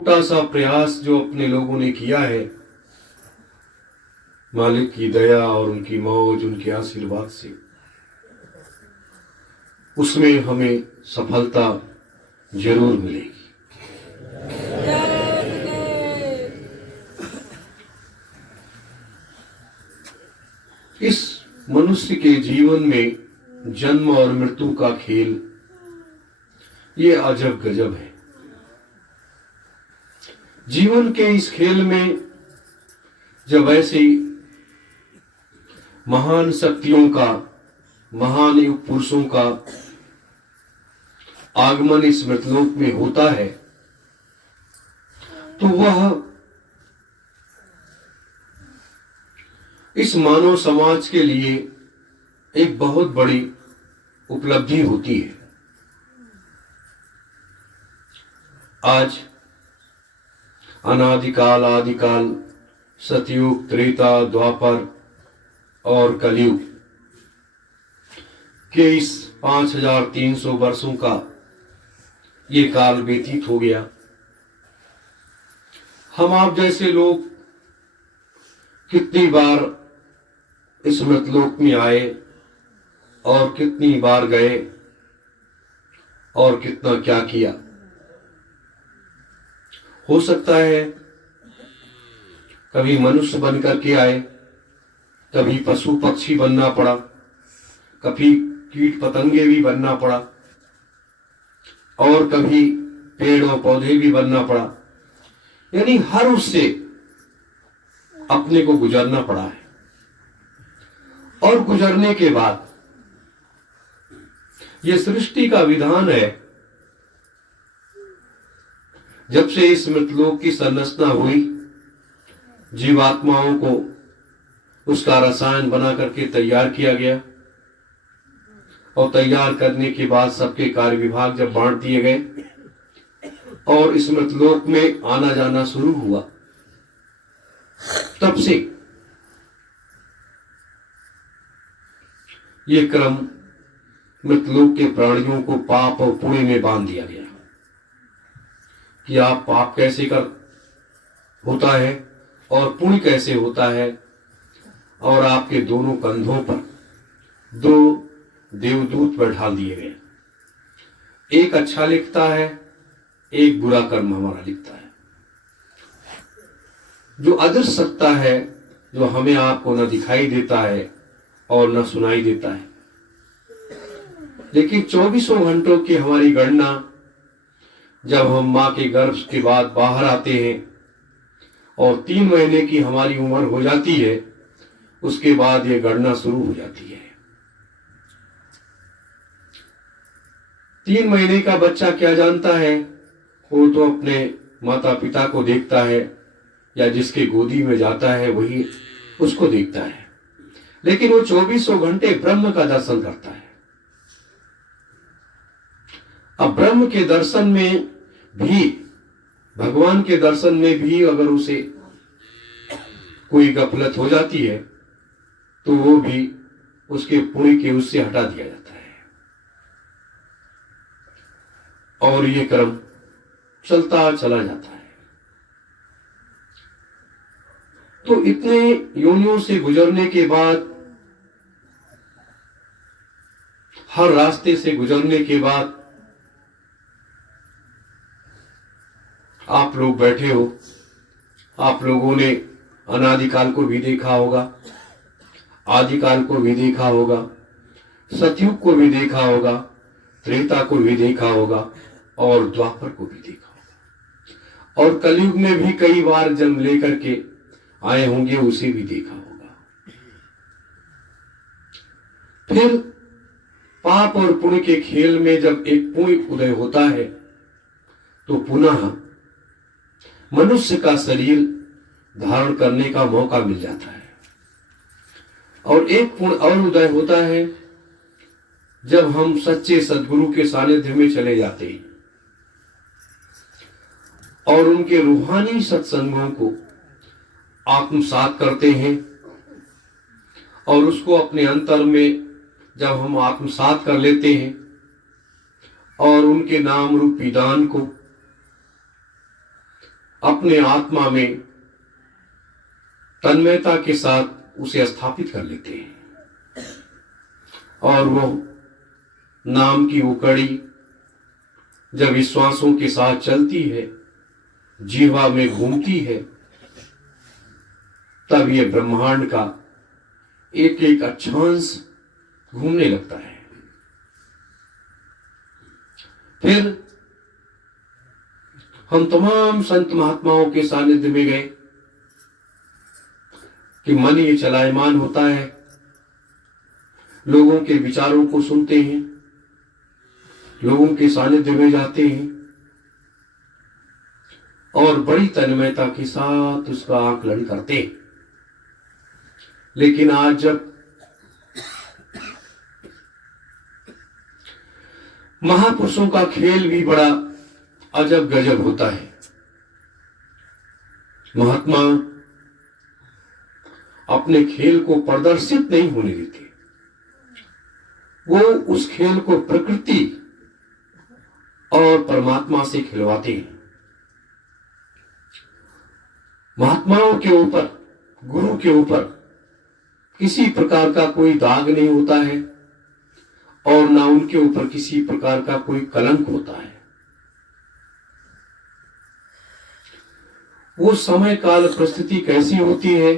छोटा सा प्रयास जो अपने लोगों ने किया है, मालिक की दया और उनकी मौज, उनके आशीर्वाद से उसमें हमें सफलता जरूर मिलेगी। इस मनुष्य के जीवन में जन्म और मृत्यु का खेल ये अजब गजब है। जीवन के इस खेल में जब ऐसे महान शक्तियों का, महान युग पुरुषों का आगमन इस मृतलोक में होता है, तो वह इस मानव समाज के लिए एक बहुत बड़ी उपलब्धि होती है। आज अनादिकाल, आदिकाल, सतयुग, त्रेता, द्वापर और कलयुग के इस 5300 वर्षों का ये काल व्यतीत हो गया। हम आप जैसे लोग कितनी बार इस मृतलोक में आए और कितनी बार गए और कितना क्या किया। हो सकता है कभी मनुष्य बनकर के आए, कभी पशु पक्षी बनना पड़ा, कभी कीट पतंगे भी बनना पड़ा और कभी पेड़ और पौधे भी बनना पड़ा। यानी हर उससे अपने को गुजरना पड़ा है। और गुजरने के बाद ये सृष्टि का विधान है, जब से इस मृतलोक की संरचना हुई, जीवात्माओं को उसका रसायन बना करके तैयार किया गया और तैयार करने के बाद सबके कार्य विभाग जब बांट दिए गए और इस मृतलोक में आना जाना शुरू हुआ, तब से ये क्रम मृतलोक के प्राणियों को पाप और पुण्य में बांध दिया गया कि आप पाप कैसे कर होता है और पुण्य कैसे होता है। और आपके दोनों कंधों पर 2 देवदूत बैठा दिए गए, एक अच्छा लिखता है, एक बुरा कर्म हमारा लिखता है। जो अदृश्य सत्ता है, जो हमें आपको न दिखाई देता है और न सुनाई देता है, लेकिन 24 घंटों की हमारी गणना जब हम मां के गर्भ के बाद बाहर आते हैं और 3 महीने की हमारी उम्र हो जाती है, उसके बाद ये गणना शुरू हो जाती है। 3 महीने का बच्चा क्या जानता है? वो तो अपने माता पिता को देखता है या जिसके गोदी में जाता है वही उसको देखता है, लेकिन वो 24 घंटे ब्रह्म का दर्शन करता है। अब ब्रह्म के दर्शन में भी, भगवान के दर्शन में भी अगर उसे कोई गफलत हो जाती है तो वो भी उसके पुण्य के उससे हटा दिया जाता है और ये क्रम चलता चला जाता है। तो इतने योनियों से गुजरने के बाद, हर रास्ते से गुजरने के बाद आप लोग बैठे हो, आप लोगों ने अनादिकाल को भी देखा होगा, आदिकाल को भी देखा होगा, सतयुग को भी देखा होगा, त्रेता को भी देखा होगा और द्वापर को भी देखा होगा, और कलयुग में भी कई बार जन्म लेकर के आए होंगे, उसे भी देखा होगा। फिर पाप और पुण्य के खेल में जब एक पुण्य उदय होता है तो पुनः मनुष्य का शरीर धारण करने का मौका मिल जाता है और एक पुण्य और उदय होता है जब हम सच्चे सद्गुरु के सानिध्य में चले जाते हैं और उनके रूहानी सत्संगों को आत्मसात करते हैं और उसको अपने अंतर में जब हम आत्मसात कर लेते हैं और उनके नाम रूपी दान को अपने आत्मा में तन्मयता के साथ उसे स्थापित कर लेते हैं और वो नाम की वो कड़ी जब विश्वासों के साथ चलती है, जीवा में घूमती है, तब ये ब्रह्मांड का एक एक अक्षांश घूमने लगता है। फिर हम तमाम संत महात्माओं के सानिध्य में गए कि मन ये चलायमान होता है, लोगों के विचारों को सुनते हैं, लोगों के सानिध्य में जाते हैं और बड़ी तन्मयता के साथ उसका आकलन करते हैं। लेकिन आज जब महापुरुषों का खेल भी बड़ा अजब गजब होता है। महात्मा अपने खेल को प्रदर्शित नहीं होने देते, वो उस खेल को प्रकृति और परमात्मा से खिलवाते हैं। महात्माओं के ऊपर, गुरु के ऊपर किसी प्रकार का कोई दाग नहीं होता है और ना उनके ऊपर किसी प्रकार का कोई कलंक होता है। वो समय काल परिस्थिति कैसी होती है,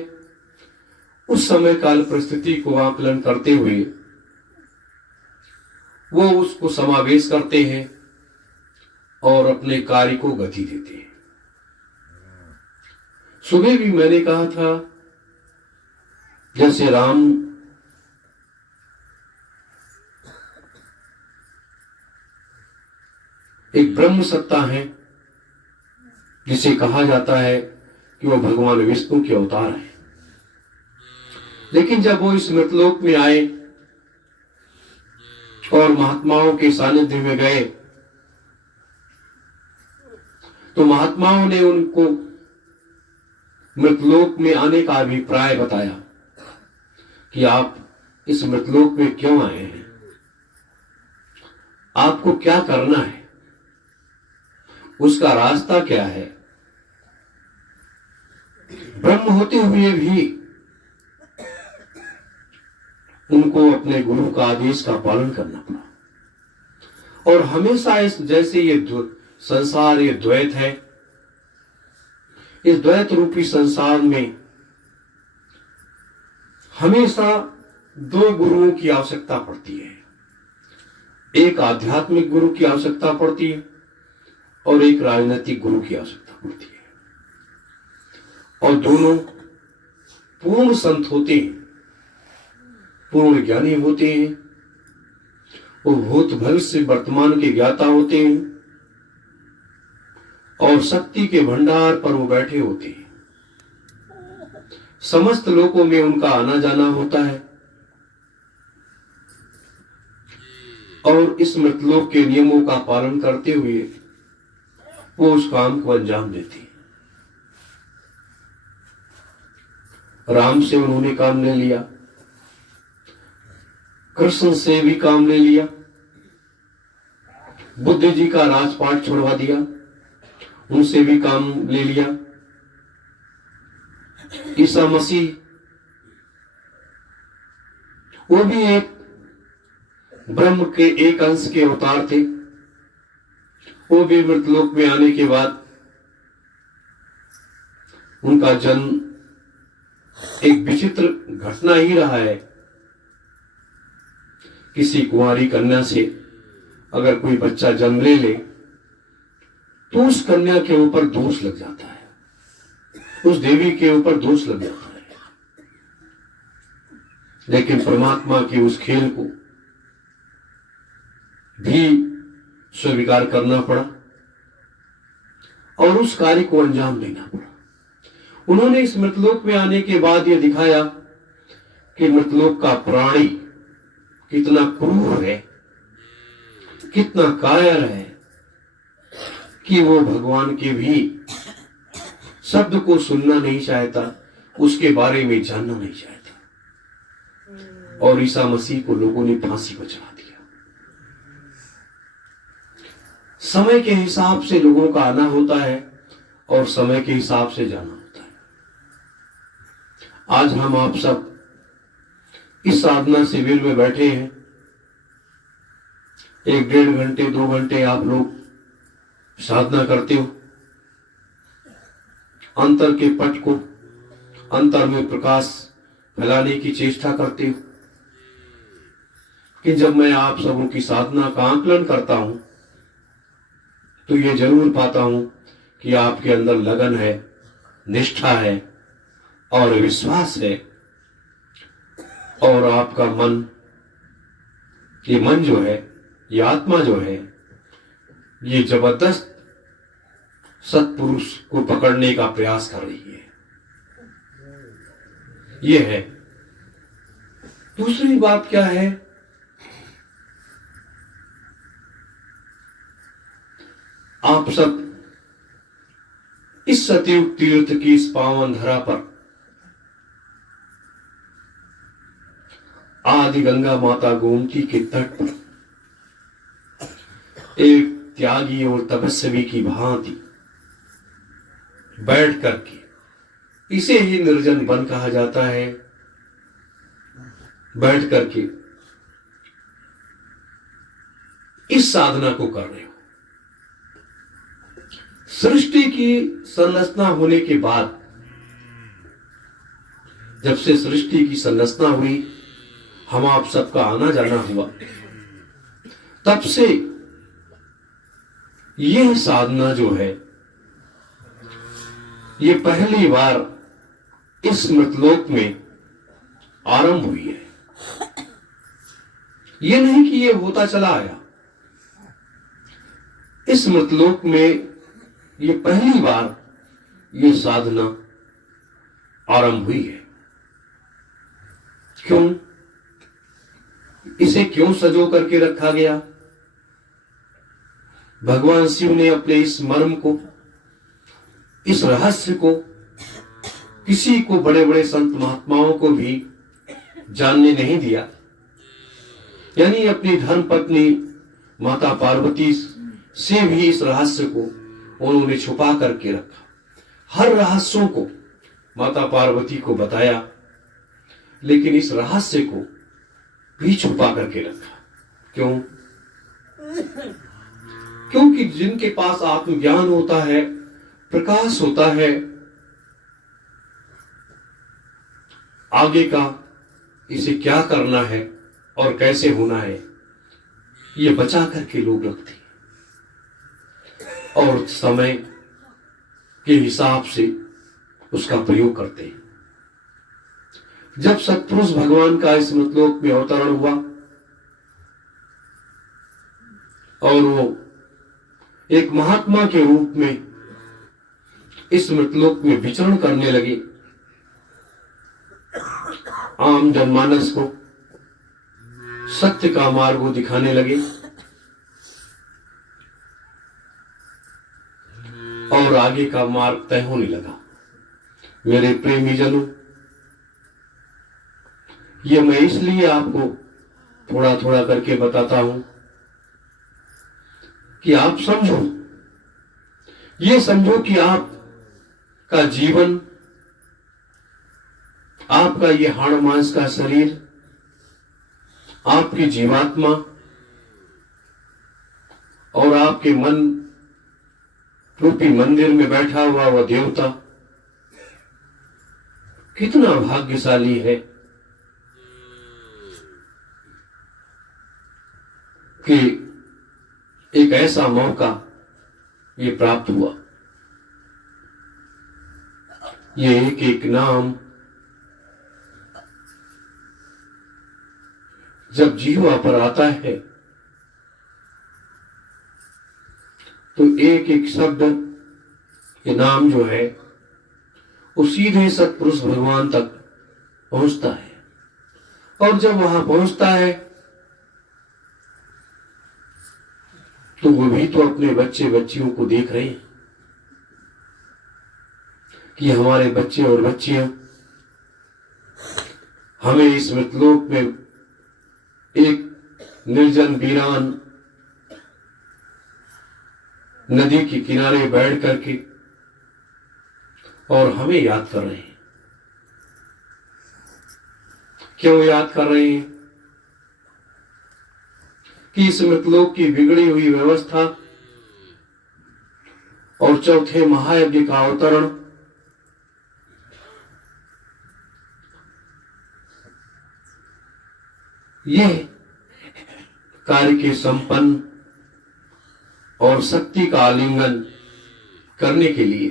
उस समय काल परिस्थिति को आकलन करते हुए वो उसको समावेश करते हैं और अपने कार्य को गति देते हैं। सुबह भी मैंने कहा था, जैसे राम एक ब्रह्म सत्ता है जिसे कहा जाता है कि वो भगवान विष्णु के अवतार है, लेकिन जब वो इस मृतलोक में आए और महात्माओं के सानिध्य में गए तो महात्माओं ने उनको मृतलोक में आने का अभिप्राय बताया कि आप इस मृतलोक में क्यों आए हैं, आपको क्या करना है, उसका रास्ता क्या है। ब्रह्म होते हुए भी उनको अपने गुरु का आदेश का पालन करना पड़ा और हमेशा इस जैसे ये संसार ये द्वैत है, इस द्वैत रूपी संसार में हमेशा दो गुरुओं की आवश्यकता पड़ती है। एक आध्यात्मिक गुरु की आवश्यकता पड़ती है और एक राजनीतिक गुरु की आवश्यकता पड़ती है, और दोनों पूर्ण संत होते हैं, पूर्ण ज्ञानी होते हैं, वो भूत भविष्य वर्तमान के ज्ञाता होते हैं और शक्ति के भंडार पर वो बैठे होते हैं। समस्त लोकों में उनका आना जाना होता है और इस मृतलोक के नियमों का पालन करते हुए वो उस काम को अंजाम देते हैं। राम से उन्होंने काम ले लिया, कृष्ण से भी काम ले लिया, बुद्ध जी का राजपाट छोड़वा दिया, उनसे भी काम ले लिया। ईसा मसीह वो भी एक ब्रह्म के एक अंश के अवतार थे, वो भी मृतलोक में आने के बाद उनका जन्म एक विचित्र घटना ही रहा है। किसी कुंवारी कन्या से अगर कोई बच्चा जन्म ले ले तो उस कन्या के ऊपर दोष लग जाता है, उस देवी के ऊपर दोष लग जाता है। लेकिन परमात्मा के उस खेल को भी स्वीकार करना पड़ा और उस कार्य को अंजाम देना पड़ा। उन्होंने इस मृतलोक में आने के बाद यह दिखाया कि मृतलोक का प्राणी कितना क्रूर है, कितना कायर है कि वो भगवान के भी शब्द को सुनना नहीं चाहता, उसके बारे में जानना नहीं चाहता। और ईसा मसीह को लोगों ने फांसी पर चढ़ा दिया। समय के हिसाब से लोगों का आना होता है और समय के हिसाब से जाना होता है। आज हम आप सब इस साधना शिविर में बैठे हैं, 1-1.5 घंटे 2 घंटे आप लोग साधना करते हो, अंतर के पट को अंतर में प्रकाश फैलाने की चेष्टा करते हो। कि जब मैं आप सबों की साधना का आकलन करता हूं तो ये जरूर पाता हूं कि आपके अंदर लगन है, निष्ठा है और विश्वास है, और आपका मन, ये मन जो है, ये आत्मा जो है, ये जबरदस्त सत्पुरुष को पकड़ने का प्रयास कर रही है। ये है। दूसरी बात क्या है? आप सब इस सतयुग तीर्थ की इस पावन धरा पर आदि गंगा माता गोमती के तट पर एक त्यागी और तपस्वी की भांति बैठ करके, इसे ही निर्जन वन कहा जाता है, बैठ करके इस साधना को कर रहे हो। सृष्टि की संरचना होने के बाद, जब से सृष्टि की संरचना हुई, हम आप सबका आना जाना हुआ, तब से यह साधना जो है, ये पहली बार इस मृतलोक में आरंभ हुई है। ये नहीं कि ये होता चला आया, इस मृतलोक में ये पहली बार ये साधना आरंभ हुई है। क्यों? इसे क्यों सजो करके रखा गया? भगवान शिव ने अपने इस मर्म को, इस रहस्य को किसी को, बड़े बड़े संत महात्माओं को भी जानने नहीं दिया। यानी अपनी धर्म पत्नी माता पार्वती से भी इस रहस्य को उन्होंने छुपा करके रखा। हर रहस्यों को माता पार्वती को बताया, लेकिन इस रहस्य को भी छुपा करके रखा। क्यों? क्योंकि जिनके पास आत्मज्ञान होता है, प्रकाश होता है, आगे का इसे क्या करना है और कैसे होना है, ये बचा करके लोग रखते हैं और समय के हिसाब से उसका प्रयोग करते हैं। जब सत्पुरुष भगवान का इस मृतलोक में अवतरण हुआ और वो एक महात्मा के रूप में इस मृतलोक में विचरण करने लगे, आम जनमानस को सत्य का मार्ग वो दिखाने लगे, और आगे का मार्ग तय होने लगा। मेरे प्रेमी जनों, ये मैं इसलिए आपको थोड़ा थोड़ा करके बताता हूं कि आप समझो, ये समझो कि आपका जीवन, आपका ये हाड़ मांस का शरीर, आपकी जीवात्मा और आपके मन रूपी मंदिर में बैठा हुआ वह देवता कितना भाग्यशाली है कि एक ऐसा मौका ये प्राप्त हुआ। ये एक एक नाम जब जीवा पर आता है तो एक एक शब्द, ये नाम जो है, वो सीधे सत्पुरुष भगवान तक पहुंचता है। और जब वहां पहुंचता है तो वो भी तो अपने बच्चे बच्चियों को देख रहे हैं कि हमारे बच्चे और बच्चियां हमें इस मृतलोक में एक निर्जन वीरान नदी के किनारे बैठ करके और हमें याद कर रहे हैं। क्यों याद कर रहे हैं? कि इस मृतलोक की बिगड़ी हुई व्यवस्था और चौथे महायज्ञ का अवतरण यह कार्य के संपन्न और शक्ति का आलिंगन करने के लिए,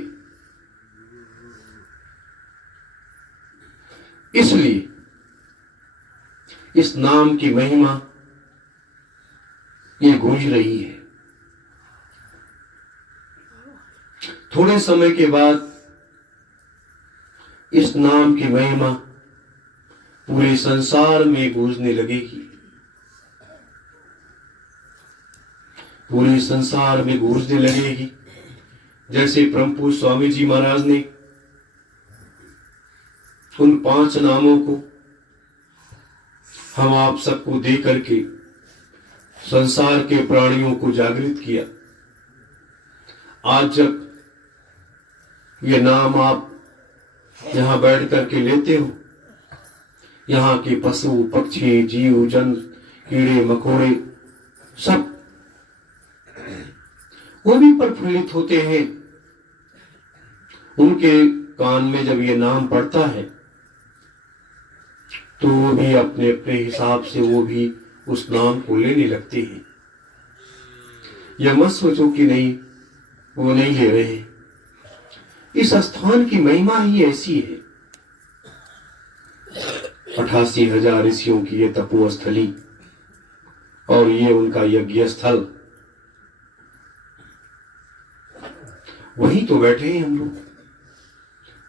इसलिए इस नाम की महिमा ये गूंज रही है। थोड़े समय के बाद इस नाम की महिमा पूरे संसार में गूंजने लगेगी, पूरे संसार में गूंजने लगेगी। जैसे प्रभु स्वामी जी महाराज ने उन 5 नामों को हम आप सबको दे करके संसार के प्राणियों को जागृत किया। आज जब ये नाम आप यहां बैठ करके लेते हो, यहाँ के पशु पक्षी जीव जंतु कीड़े मकोड़े सब वो भी प्रफुल्लित होते हैं। उनके कान में जब ये नाम पड़ता है तो वो भी अपने अपने हिसाब से वो भी उस नाम को लेने लगते हैं। यह मत सोचो कि नहीं वो नहीं ले रहे हैं। इस स्थान की महिमा ही ऐसी है। 88,000 ऋषियों की ये तपोस्थली और ये उनका यज्ञ स्थल, वहीं तो बैठे हैं हम लोग।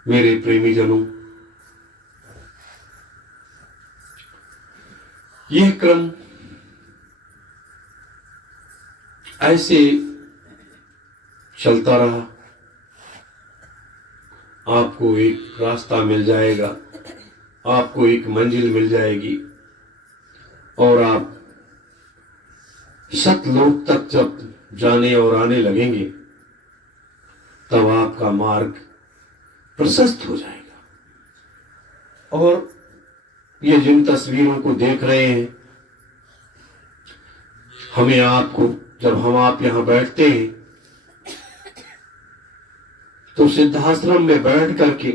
मेरे प्रेमी जनों, यह क्रम ऐसे चलता रहा, आपको एक रास्ता मिल जाएगा, आपको एक मंजिल मिल जाएगी और आप सतलोक तक जब जाने और आने लगेंगे तब आपका मार्ग प्रशस्त हो जाएगा। और ये जिन तस्वीरों को देख रहे हैं, हमें आपको जब हम आप यहां बैठते हैं तो सिद्धाश्रम में बैठ करके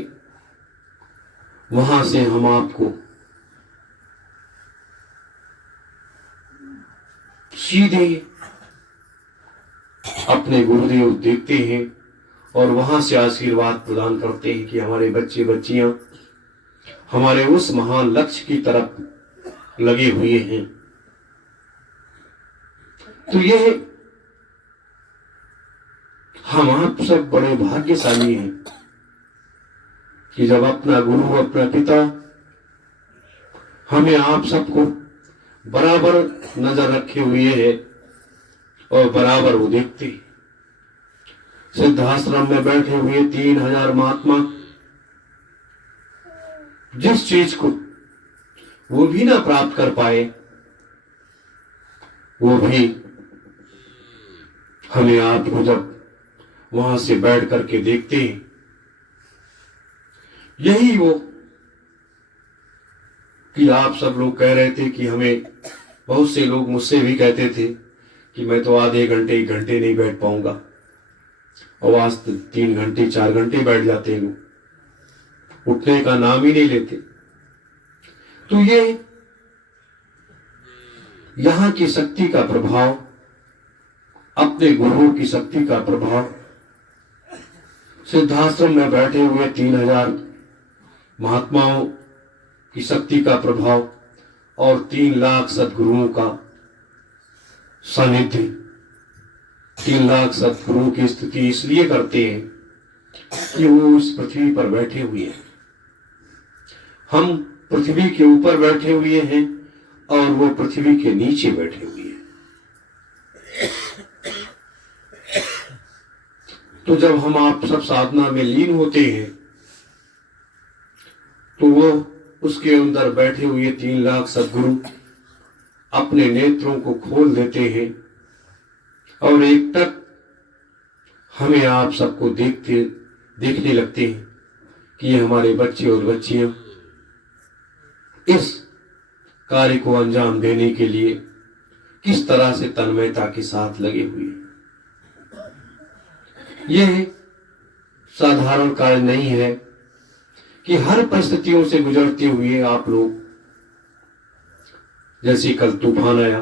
वहां से हम आपको सीधे अपने गुरुदेव देखते हैं और वहां से आशीर्वाद प्रदान करते हैं कि हमारे बच्चे बच्चियां हमारे उस महान लक्ष्य की तरफ लगे हुए हैं। तो यह हम आप सब बड़े भाग्यशाली हैं कि जब अपना गुरु अपना पिता हमें आप सबको बराबर नजर रखे हुए है और बराबर वो देखते। सिद्धाश्रम में बैठे हुए 3,000 महात्मा जिस चीज को वो भी ना प्राप्त कर पाए, वो भी हमें आपको जब वहां से बैठ करके देखते हैं, यही वो कि आप सब लोग कह रहे थे कि हमें, बहुत से लोग मुझसे भी कहते थे कि मैं तो आधे घंटे 1 घंटे नहीं बैठ पाऊंगा, और आज 3 घंटे 4 घंटे बैठ जाते हैं लोग, उठने का नाम ही नहीं लेते। तो ये यहां की शक्ति का प्रभाव, अपने गुरुओं की शक्ति का प्रभाव, सिद्धाश्रम में बैठे हुए 3,000 महात्माओं की शक्ति का प्रभाव और 3 लाख सद्गुरुओं का सानिध्य। 3 लाख सद्गुरुओं की स्तुति इसलिए करते हैं कि वो इस पृथ्वी पर बैठे हुए हैं। हम पृथ्वी के ऊपर बैठे हुए हैं और वो पृथ्वी के नीचे बैठे हुए हैं। तो जब हम आप सब साधना में लीन होते हैं तो वो उसके अंदर बैठे हुए 3 लाख सद्गुरु अपने नेत्रों को खोल देते हैं और एक टक हमें आप सबको देखने लगते हैं। कि ये हमारे बच्चे और बच्चियां इस कार्य को अंजाम देने के लिए किस तरह से तन्मयता के साथ लगे हुए। यह साधारण कार्य नहीं है कि हर परिस्थितियों से गुजरते हुए आप लोग, जैसे कल तूफान आया,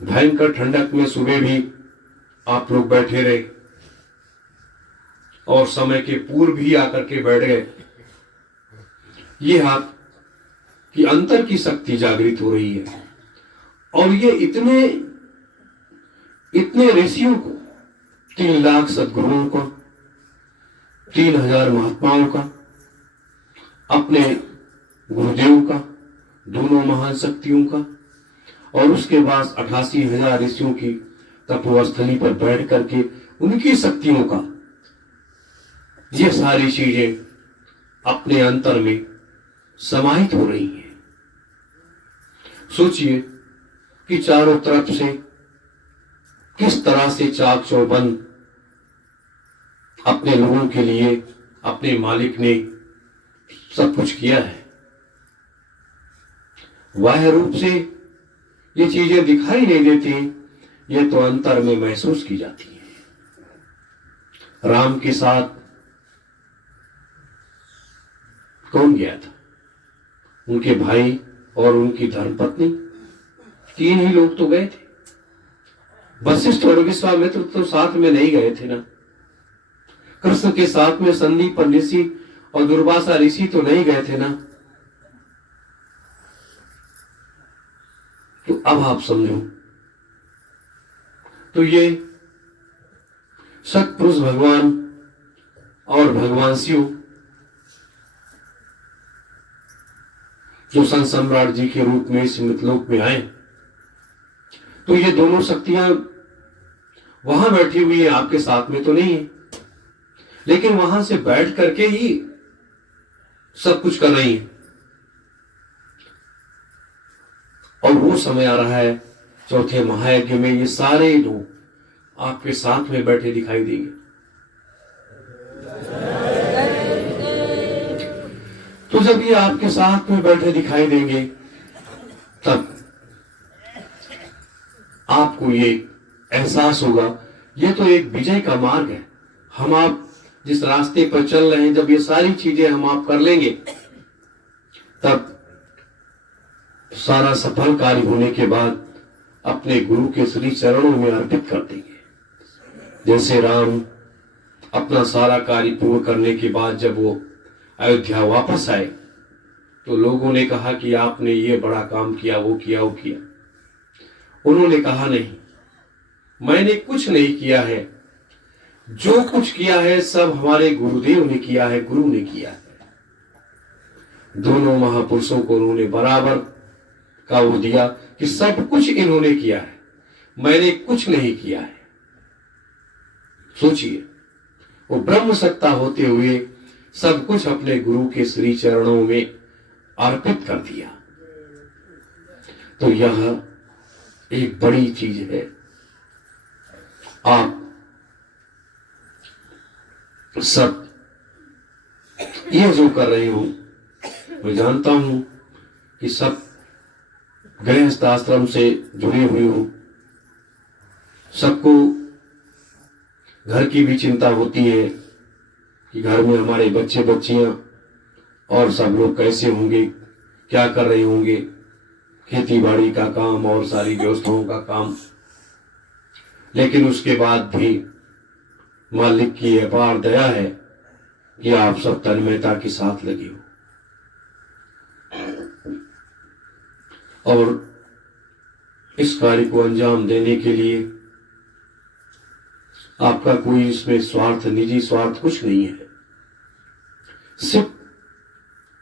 भयंकर ठंडक में सुबह भी आप लोग बैठे रहे और समय के पूर्व भी आकर के बैठ गए। ये आप की अंतर की शक्ति जागृत हो रही है। और ये इतने इतने ऋषियों को, 3 लाख सद्गुरुओं को, 3000 महात्माओं का, अपने गुरुदेव का, दोनों महान शक्तियों का, और उसके बाद 88,000 ऋषियों की तपोस्थली पर बैठ करके उनकी शक्तियों का, ये सारी चीजें अपने अंतर में समाहित हो रही हैं। सोचिए कि चारों तरफ से किस तरह से चाक चौबंद अपने लोगों के लिए अपने मालिक ने सब कुछ किया है। बाह्य रूप से ये चीजें दिखाई नहीं देती, ये तो अंतर में महसूस की जाती है। राम के साथ कौन गया था? उनके भाई और उनकी धर्मपत्नी, 3 ही लोग तो गए थे। वशिष्ठ और विश्वामित्र तो साथ में नहीं गए थे ना। कृष्ण के साथ में संदीप ऋषि और दुर्वासा ऋषि तो नहीं गए थे ना। तो अब आप समझो, तो ये सत्पुरुष भगवान और भगवान शिव जो संत सम्राट जी के रूप में इस मृतलोक में आए, तो ये दोनों शक्तियां वहां बैठी हुई है, आपके साथ में तो नहीं है, लेकिन वहां से बैठ करके ही सब कुछ कर रही है। और वो समय आ रहा है चौथे महायज्ञ में ये सारे लोग आपके साथ में बैठे दिखाई देंगे। तो जब ये आपके साथ में बैठे दिखाई देंगे, तब आपको ये एहसास होगा, ये तो एक विजय का मार्ग है। हम आप जिस रास्ते पर चल रहे हैं, जब ये सारी चीजें हम आप कर लेंगे, तब सारा सफल कार्य होने के बाद अपने गुरु के श्री चरणों में अर्पित कर देंगे। जैसे राम अपना सारा कार्य पूर्ण करने के बाद जब वो अयोध्या वापस आए, तो लोगों ने कहा कि आपने ये बड़ा काम किया, वो किया, वो किया। उन्होंने कहा नहीं, मैंने कुछ नहीं किया है, जो कुछ किया है सब हमारे गुरुदेव ने किया है, गुरु ने किया है। दोनों महापुरुषों को उन्होंने बराबर का वो दिया कि सब कुछ इन्होंने किया है, मैंने कुछ नहीं किया है। सोचिए, वो ब्रह्म सत्ता होते हुए सब कुछ अपने गुरु के श्री चरणों में अर्पित कर दिया। तो यह एक बड़ी चीज है। आप सब ये जो कर रहे हो, मैं जानता हूं कि सब गृहस्थ आश्रम से जुड़े हुए हो, सबको घर की भी चिंता होती है कि घर में हमारे बच्चे बच्चियां और सब लोग कैसे होंगे, क्या कर रहे होंगे, खेती बाड़ी का काम और सारी व्यवस्थाओं का काम। लेकिन उसके बाद भी मालिक की अपार दया है कि आप सब तन्मयता के साथ लगे हो। और इस कार्य को अंजाम देने के लिए आपका कोई इसमें स्वार्थ, निजी स्वार्थ कुछ नहीं है। सिर्फ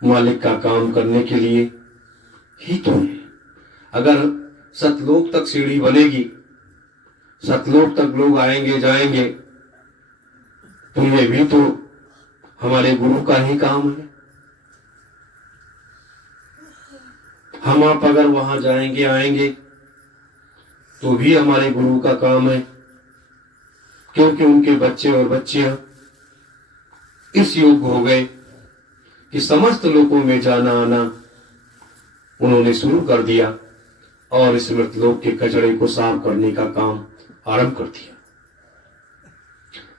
मालिक का काम करने के लिए ही तो है। अगर सतलोक तक सीढ़ी बनेगी, सतलोक तक लोग आएंगे जाएंगे, तो ये भी तो हमारे गुरु का ही काम है। हम आप अगर वहां जाएंगे आएंगे तो भी हमारे गुरु का काम है, क्योंकि उनके बच्चे और बच्चियां इस योग्य हो गए कि समस्त लोकों में जाना आना उन्होंने शुरू कर दिया और इस मृतलोक के कचरे को साफ करने का काम आरंभ कर दिया।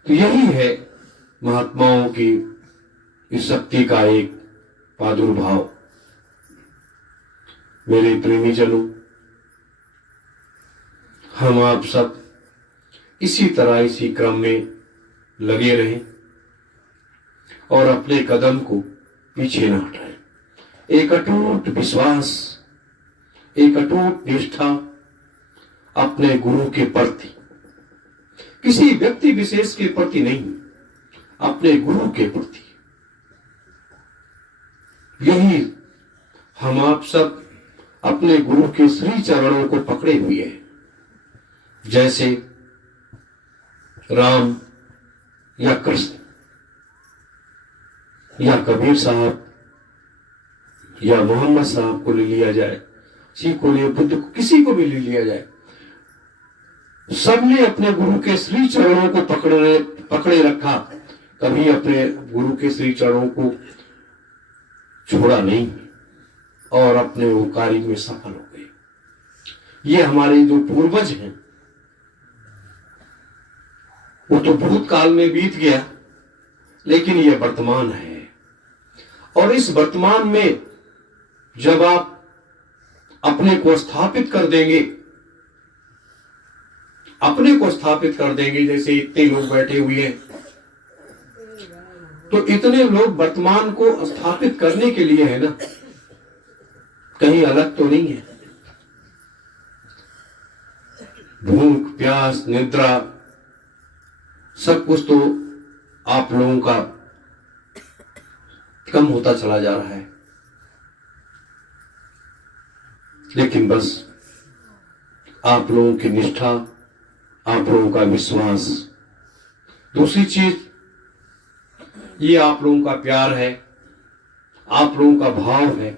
तो यही है महात्माओं की इस शक्ति का एक प्रादुर्भाव। मेरे प्रेमी जनों, हम आप सब इसी तरह इसी क्रम में लगे रहें और अपने कदम को पीछे न हटाएं। एक अटूट विश्वास, एक अटूट निष्ठा अपने गुरु के प्रति, किसी व्यक्ति विशेष के प्रति नहीं, अपने गुरु के प्रति। यही हम आप सब अपने गुरु के श्री चरणों को पकड़े हुए हैं। जैसे राम या कृष्ण या कबीर साहब या मोहम्मद साहब को ले लिया जाए, किसी को ले, बुद्ध को, किसी को भी ले लिया जाए, सबने अपने गुरु के श्री चरणों को पकड़े रखा। कभी अपने गुरु के श्री चरणों को छोड़ा नहीं और अपने वो कार्य में सफल हो गए। ये हमारे जो पूर्वज हैं वो तो भूतकाल में बीत गया, लेकिन ये वर्तमान है। और इस वर्तमान में जब आप अपने को स्थापित कर देंगे, अपने को स्थापित कर देंगे, जैसे इतने लोग बैठे हुए हैं, तो इतने लोग वर्तमान को स्थापित करने के लिए है ना, कहीं अलग तो नहीं है। भूख, प्यास, निद्रा, सब कुछ तो आप लोगों का कम होता चला जा रहा है, लेकिन बस आप लोगों की निष्ठा, आप लोगों का विश्वास, दूसरी चीज ये आप लोगों का प्यार है, आप लोगों का भाव है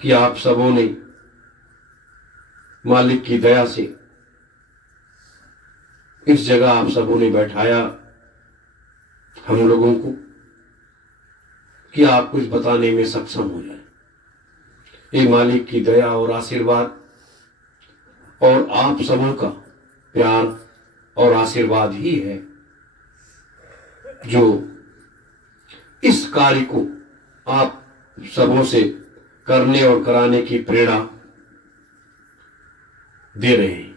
कि आप सबों ने मालिक की दया से इस जगह आप सबों ने बैठाया हम लोगों को कि आप कुछ बताने में सक्षम हो जाए। ये मालिक की दया और आशीर्वाद और आप सबों का प्यार और आशीर्वाद ही है जो इस कार्य को आप सबों से करने और कराने की प्रेरणा दे रहे हैं।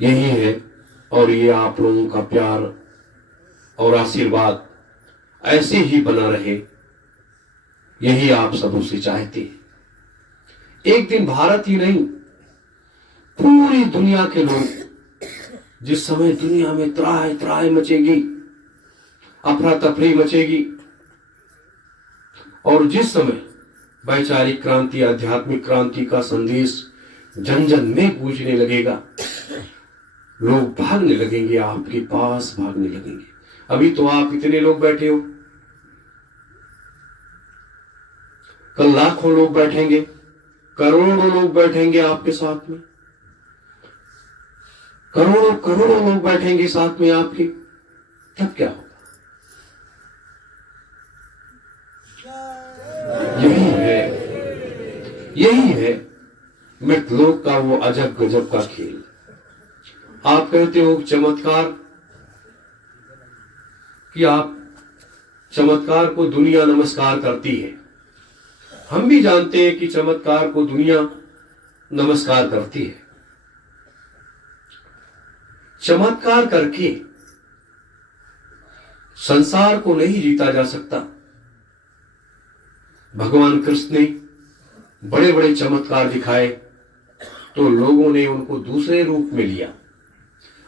यही है, और ये आप लोगों का प्यार और आशीर्वाद ऐसे ही बना रहे, यही आप सबों से चाहते हैं। एक दिन भारत ही नहीं, पूरी दुनिया के लोग, जिस समय दुनिया में त्राह त्राह मचेगी, अफरा तफरी मचेगी, और जिस समय वैचारिक क्रांति, आध्यात्मिक क्रांति का संदेश जन जन में गूंजने लगेगा, लोग भागने लगेंगे, आपके पास भागने लगेंगे। अभी तो आप इतने लोग बैठे हो, कल लाखों लोग बैठेंगे, करोड़ों लोग बैठेंगे आपके साथ में, करोड़ों करोड़ों लोग बैठेंगे साथ में आपके, तब क्या होगा? यही है मृतलोक का वो अजब गजब का खेल। आप कहते हो चमत्कार, कि आप चमत्कार को दुनिया नमस्कार करती है। हम भी जानते हैं कि चमत्कार को दुनिया नमस्कार करती है। चमत्कार करके संसार को नहीं जीता जा सकता। भगवान कृष्ण ने बड़े बड़े चमत्कार दिखाए तो लोगों ने उनको दूसरे रूप में लिया,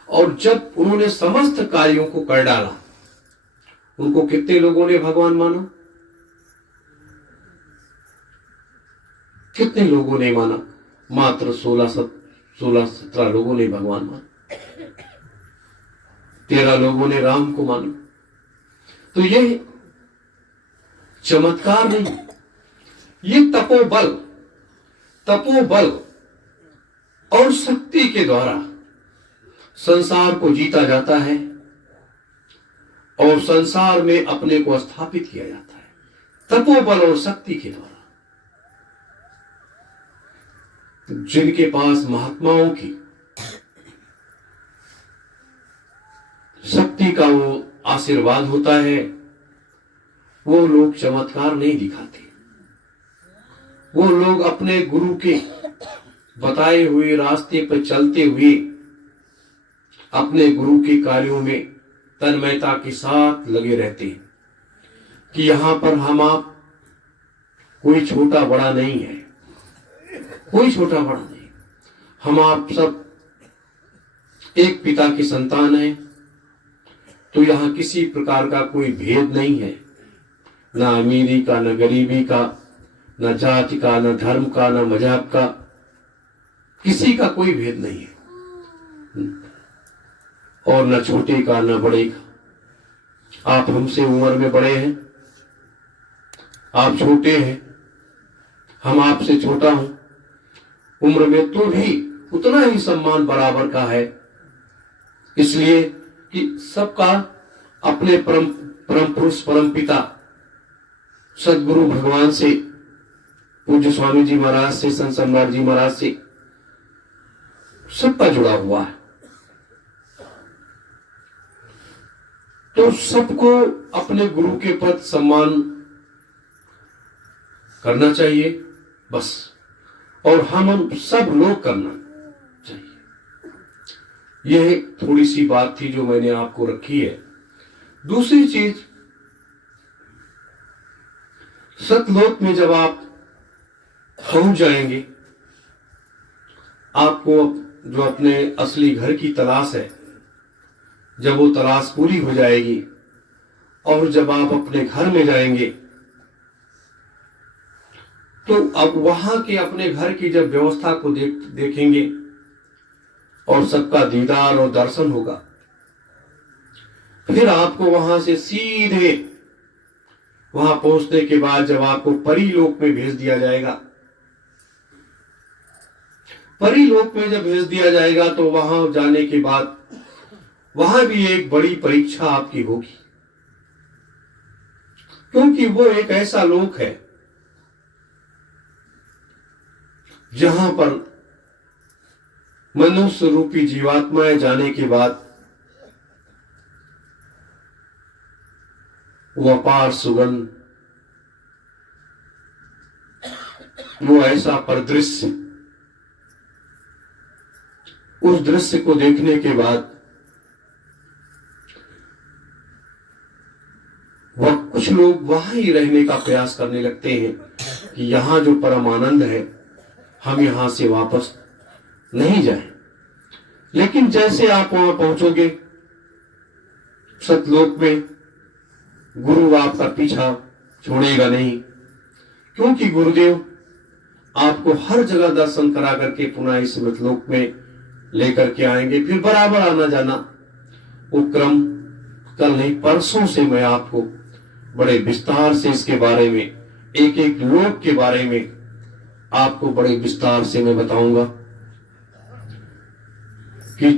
और जब उन्होंने समस्त कार्यों को कर डाला, उनको कितने लोगों ने भगवान माना? कितने लोगों ने माना? मात्र 16-17 लोगों ने भगवान माना, 13 लोगों ने राम को माना। तो ये चमत्कार नहीं, ये तपोबल और शक्ति के द्वारा संसार को जीता जाता है। और संसार में अपने को स्थापित किया जाता है तपोबल और शक्ति के द्वारा। जिनके पास महात्माओं की शक्ति का वो आशीर्वाद होता है, वो लोग चमत्कार नहीं दिखाते। वो लोग अपने गुरु के बताए हुए रास्ते पर चलते हुए अपने गुरु के कार्यों में तन्मयता के साथ लगे रहते हैं कि यहां पर हम आप कोई छोटा बड़ा नहीं है, कोई छोटा बड़ा नहीं, हम आप सब एक पिता की संतान हैं। तो यहां किसी प्रकार का कोई भेद नहीं है, ना अमीरी का, न गरीबी का, न जाति का, न धर्म का, न मजहब का, किसी का कोई भेद नहीं है, और न छोटे का न बड़े का। आप हमसे उम्र में बड़े हैं, आप छोटे हैं, हम आपसे छोटा हूं उम्र में, तो भी उतना ही सम्मान बराबर का है। इसलिए कि सबका अपने परम पुरुष परम पिता सदगुरु भगवान से, पूज्य स्वामी जी महाराज से, संत सम्राट जी महाराज से सबका जुड़ा हुआ है। तो सबको अपने गुरु के प्रति सम्मान करना चाहिए बस, और हम सब लोग करना चाहिए। यह थोड़ी सी बात थी जो मैंने आपको रखी है। दूसरी चीज, सतलोक में जब आप पहुंच जाएंगे, आपको जो अपने असली घर की तलाश है, जब वो तलाश पूरी हो जाएगी और जब आप अपने घर में जाएंगे, तो अब वहां के अपने घर की जब व्यवस्था को देखेंगे और सबका दीदार और दर्शन होगा, फिर आपको वहां से सीधे वहां पहुंचने के बाद जब आपको परीलोक में भेज दिया जाएगा, परीलोक में जब भेज दिया जाएगा तो वहां जाने के बाद वहां भी एक बड़ी परीक्षा आपकी होगी, क्योंकि वो एक ऐसा लोक है जहां पर मनुष्य रूपी जीवात्माएं जाने के बाद वो अपार सुगंध, वो ऐसा परिदृश्य, उस दृश्य को देखने के बाद वह कुछ लोग वहां ही रहने का प्रयास करने लगते हैं कि यहां जो परम आनंद है हम यहां से वापस नहीं जाएं। लेकिन जैसे आप वहां पहुंचोगे सतलोक में, गुरु आपका पीछा छोड़ेगा नहीं, क्योंकि गुरुदेव आपको हर जगह दर्शन करा करके पुनः इस मृतलोक में लेकर के आएंगे। फिर बराबर आना जाना वो क्रम कल नहीं परसों से मैं आपको बड़े विस्तार से इसके बारे में, एक एक लोक के बारे में आपको बड़े विस्तार से मैं बताऊंगा, कि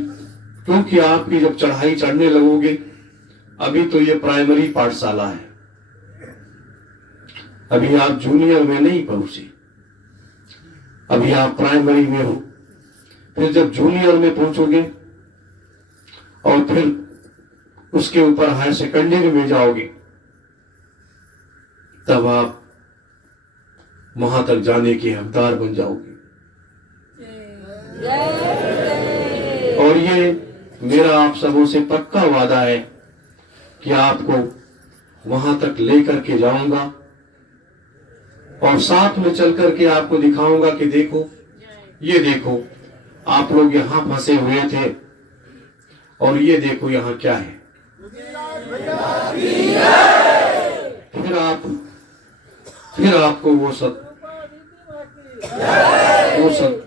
क्योंकि आपकी जब चढ़ाई चढ़ने लगोगे, अभी तो ये प्राइमरी पाठशाला है, अभी आप जूनियर में नहीं पहुंचे, अभी आप प्राइमरी में हो। फिर जब जूनियर में पहुंचोगे और फिर उसके ऊपर हायर सेकेंडरी में जाओगे, तब आप वहां तक जाने के हकदार बन जाओगे। और ये मेरा आप सबों से पक्का वादा है कि आपको वहां तक लेकर के जाऊंगा और साथ में चल करके आपको दिखाऊंगा कि देखो, ये देखो आप लोग यहां फंसे हुए थे और ये देखो यहां क्या है। फिर आपको वो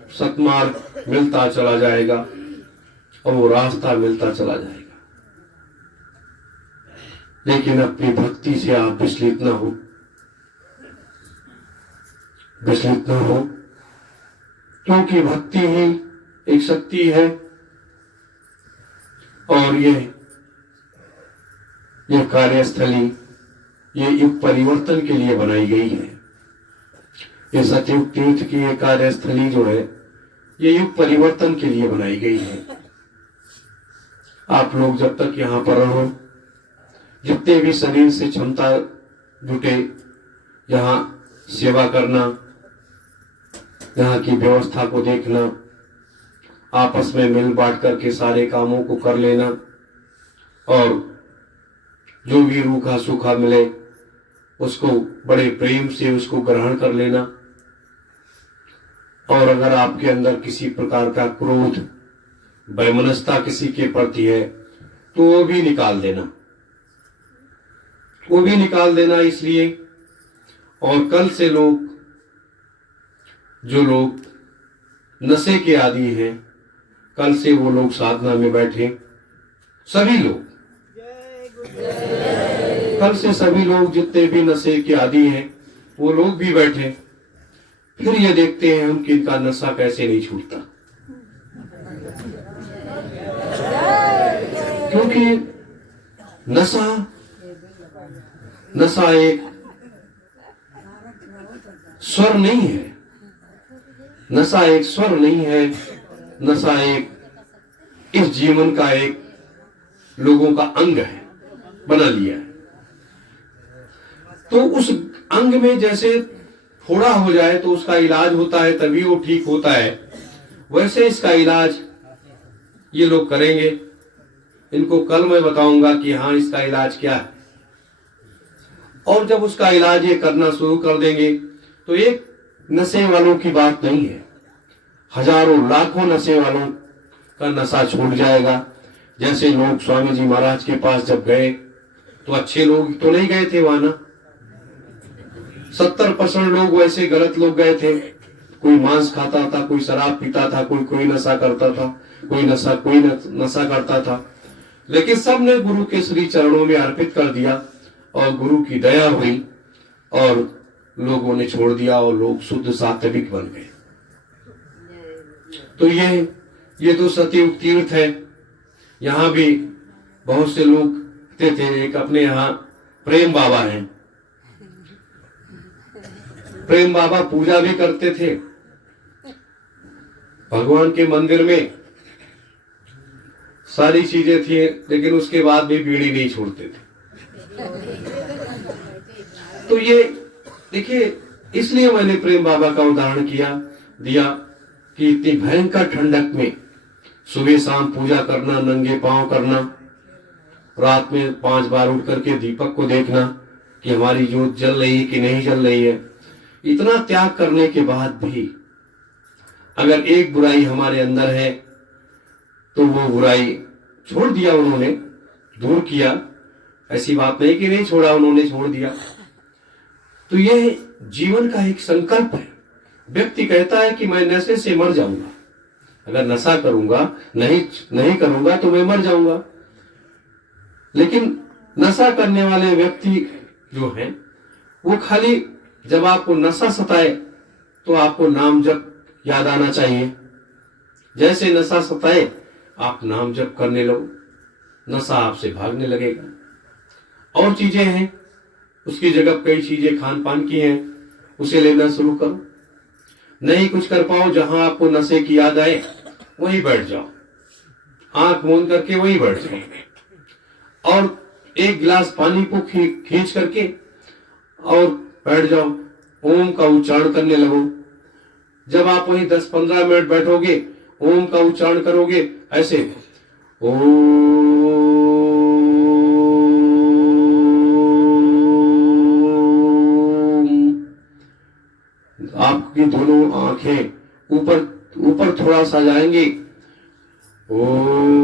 सतमार्ग मिलता चला जाएगा और वो रास्ता मिलता चला जाएगा। लेकिन अपनी भक्ति से आप विचलित न हो, विचलित न हो, क्योंकि भक्ति ही एक शक्ति है और ये यह कार्यस्थली ये युग परिवर्तन के लिए बनाई गई है। ये सतयुग तीर्थ की ये कार्यस्थली जो है ये युग परिवर्तन के लिए बनाई गई है। आप लोग जब तक यहाँ पर रहो, जितने भी शरीर से क्षमता जुटे, यहाँ सेवा करना, यहाँ की व्यवस्था को देखना, आपस में मिल बांट करके सारे कामों को कर लेना और जो भी रूखा सूखा मिले उसको बड़े प्रेम से उसको ग्रहण कर लेना। और अगर आपके अंदर किसी प्रकार का क्रोध, वैमनस्यता किसी के प्रति है तो वो भी निकाल देना, वो भी निकाल देना। इसलिए और कल से लोग, जो लोग नशे के आदी हैं, कल से वो लोग साधना में बैठे, सभी लोग, कल से सभी लोग जितने भी नशे के आदी हैं वो लोग भी बैठे, फिर ये देखते हैं हम कि इनका नशा कैसे नहीं छूटता। क्योंकि नशा एक स्वर नहीं है, नशा एक स्वर नहीं है, नशा एक इस जीवन का एक लोगों का अंग है, बना लिया है। तो उस अंग में जैसे फोड़ा हो जाए तो उसका इलाज होता है, तभी वो ठीक होता है, वैसे इसका इलाज ये लोग करेंगे। इनको कल मैं बताऊंगा कि हाँ इसका इलाज क्या है। और जब उसका इलाज ये करना शुरू कर देंगे तो एक नशे वालों की बात नहीं है, हजारों लाखों नशे वालों का नशा छूट जाएगा। जैसे लोग स्वामी जी महाराज के पास जब गए तो अच्छे लोग तो नहीं गए थे वहां ना, 70% लोग वैसे गलत लोग गए थे। कोई मांस खाता था, कोई शराब पीता था, कोई नशा करता था, कोई नशा करता था, लेकिन सब ने गुरु के श्री चरणों में अर्पित कर दिया और गुरु की दया हुई और लोगों ने छोड़ दिया और लोग शुद्ध सात्विक बन गए। तो ये तो सतयुग तीर्थ है। यहाँ भी बहुत से लोग थे। एक अपने यहाँ प्रेम बाबा हैं, प्रेम बाबा पूजा भी करते थे भगवान के मंदिर में, सारी चीजें थी, लेकिन उसके बाद भी बीड़ी नहीं छोड़ते थे। तो ये देखिए, इसलिए मैंने प्रेम बाबा का उदाहरण दिया कि इतनी भयंकर ठंडक में सुबह शाम पूजा करना, नंगे पांव करना, रात में 5 बार उठ करके दीपक को देखना कि हमारी जोत जल रही है कि नहीं जल रही है। इतना त्याग करने के बाद भी अगर एक बुराई हमारे अंदर है तो वो बुराई छोड़ दिया उन्होंने, दूर किया। ऐसी बात नहीं कि नहीं छोड़ा, उन्होंने छोड़ दिया। तो यह जीवन का एक संकल्प है। व्यक्ति कहता है कि मैं नशे से मर जाऊंगा, अगर नशा करूंगा, नहीं करूंगा तो मैं मर जाऊंगा। लेकिन नशा करने वाले व्यक्ति जो हैं वो खाली जब आपको नशा सताए तो आपको नाम जप याद आना चाहिए। जैसे नशा सताए आप नाम जप करने लगो, नशा आपसे भागने लगेगा। और चीजें हैं, उसकी जगह कई चीजें खान पान की हैं, उसे लेना शुरू करो। नहीं कुछ कर पाओ, जहां आपको नशे की याद आए वहीं बैठ जाओ, आंख मूंद करके वहीं बैठ जाओ और एक गिलास पानी को खींच करके और बैठ जाओ, ओम का उच्चारण करने लगो। जब आप वहीं 10-15 मिनट बैठोगे, ओम का उच्चारण करोगे ऐसे, ओम, आपकी दोनों आंखें ऊपर थोड़ा सा जाएंगी, ओम,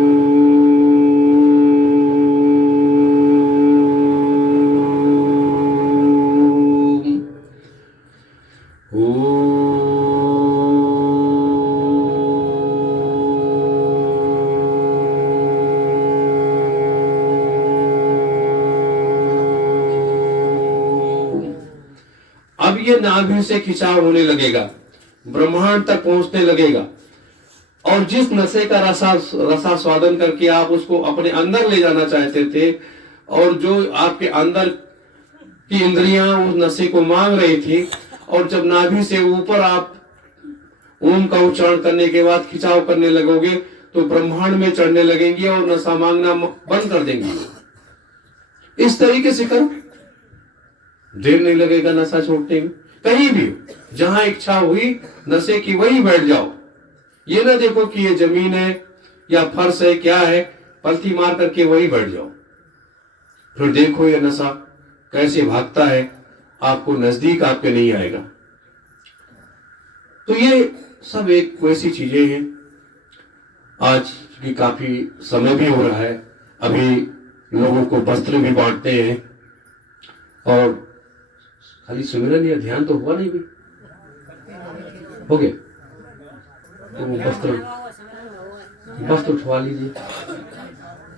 अब ये नाभि से खिंचाव होने लगेगा, ब्रह्मांड तक पहुंचने लगेगा। और जिस नशे का रसा स्वादन करके आप उसको अपने अंदर ले जाना चाहते थे, और जो आपके अंदर की इंद्रियां उस नशे को मांग रही थी, और जब नाभि से ऊपर आप ओम का उच्चारण करने के बाद खिंचाव करने लगोगे तो ब्रह्मांड में चढ़ने लगेंगी और नशा मांगना बंद कर देंगी। इस तरीके से करो, देर नहीं लगेगा नशा छोड़ने में। कहीं भी जहां इच्छा हुई नशे की वहीं बैठ जाओ। ये ना देखो कि ये जमीन है या फर्श है, क्या है, पलथी मार करके वहीं बैठ जाओ। फिर देखो ये नशा कैसे भागता है, आपको नजदीक आपके नहीं आएगा। तो ये सब एक वैसी चीजें हैं। आज की काफी समय भी हो रहा है, अभी लोगों को वस्त्र भी बांटते हैं, और खाली सुमिरन या ध्यान तो हुआ नहीं भी, हो गया तो वो वस्त्र उठवा लीजिए,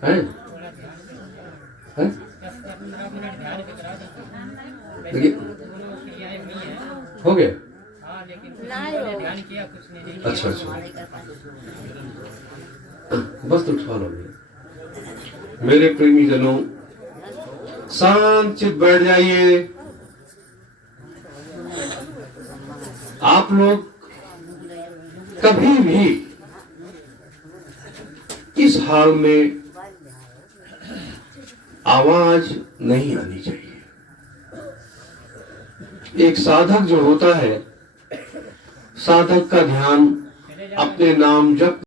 हैं? हैं? हो गया? अच्छा अच्छा, वस्त्र उठवा लो। मेरे प्रेमी जनों, शांत चित बैठ जाइए। आप लोग कभी भी इस हाल में आवाज नहीं आनी चाहिए। एक साधक जो होता है, साधक का ध्यान अपने नाम जप